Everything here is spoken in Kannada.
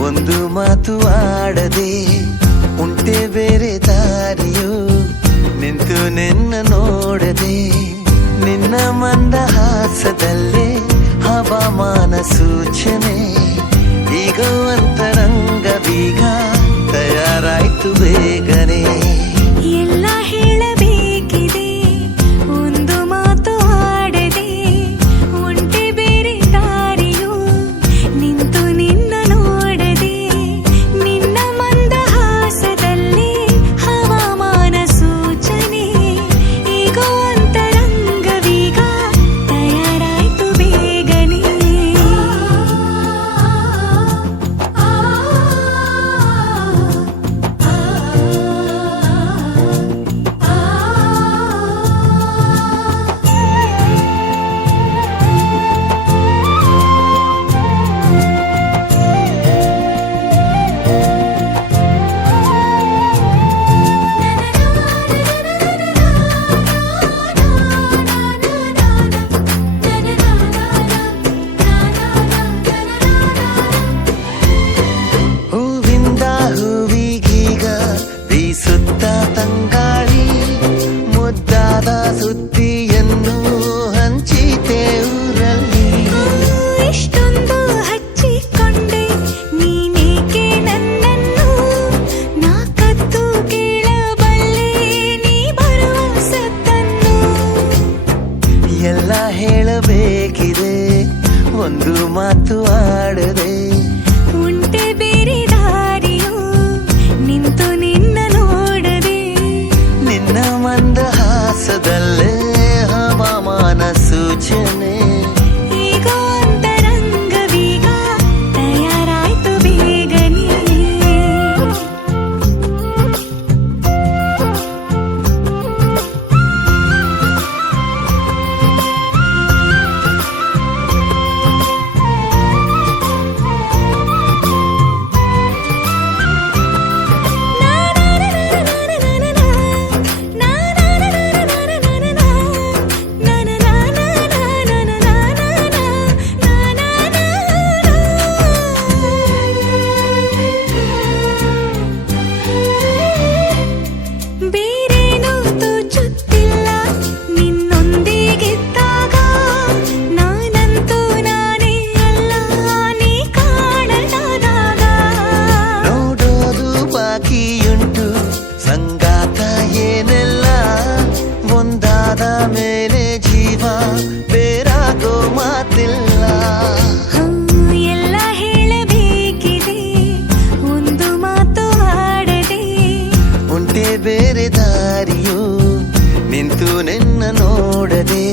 ಒಂದು ಮಾತು ಆಡದೆ ಉಂಟೆ ಬೇರೆ ದಾರಿಯೋ ನಿಂತು ನಿನ್ನ ನೋಡದೆ ನಿನ್ನ ಮಂದಹಾಸದಲ್ಲೇ ಹವಾಮಾನ ಸೂಚನೆ ಈಗ ಅಂತರಂಗ ಬೀಗ ತಯಾರಾಯ್ತು ಬೇಗನೆ ಎಲ್ಲ ಹೇಳಬೇಕಿದೆ ಒಂದು ಮಾತು ಆಡದೆ ಒಂಟೆ ಬೇರೆ ದಾರಿಯು ನಿಂತು ನಿನ್ನ ನೋಡದೆ ನಿನ್ನ ಮಂದಹಾಸದಲ್ಲಿ ಹವಾಮಾನ ಸೂಚನೆ ಈಗ ಅಂತರಂಗವೀಗ ತಯಾರಾಯ್ತು ಬೇಗನೆ ಹೂವಿಂದ ಹೂವಿಗೀಗ ಬೀಸುತ್ತ ತಂಗಾಳಿ ಮುದ್ದಾದ ಸುದ್ದಿಯನ್ನು ಹಂಚಿತೆ ಊರಲ್ಲಿ ಇಷ್ಟೊಂದು ಹಚ್ಚಿಕೊಂಡೆ ನೀನೇಕೆ ನನ್ನನ್ನು ನಾ ಕದ್ದು ಕೇಳಬಲ್ಲೆ ನೀ ಬರುವ ಸತ್ತನ್ನು ಎಲ್ಲ ಹೇಳಬೇಕಿದೆ ಒಂದು ಮಾತು ಆಡದೆ ಉಂಟೆ ಬೇರೆ ದಾರಿಯು ನಿಂತು ನಿನ್ನ ನೋಡದೆ ನಿನ್ನ ಮಂದಹಾಸದಲ್ಲೇ ಹವಾಮಾನ ಸೂಚನೆ ಈಗ ಅಂತರಂಗವೀಗ ತಯಾರಾಯ್ತು ಬೇಗನೆ ಬೇರೇನೂ ತೋಚುತ್ತಿಲ್ಲ ನಿನ್ನೊಂದಿಗಿದ್ದಾಗ ನಾನಂತೂ ನಾನೇ ಅಲ್ಲ ನೀ ಕಾಣದಾದಾಗ ನೋಡೋದು ಬಾಕಿಯುಂಟು ಸಂಗಾತ ಏನೆಲ್ಲ ಒಂದಾದ ಮೇಲೆ ಜೀವ ಬೇರಾಗೋ ಮಾತಿಲ್ಲ ಎಲ್ಲ ಹೇಳಬೇಕಿದೆ ಒಂದು ಮಾತು ಆಡದೆ ಉಂಟೆ ಬೇರೆ ದಾರಿಯೋ ನಿಂತು ನಿನ್ನ ನೋಡದೆ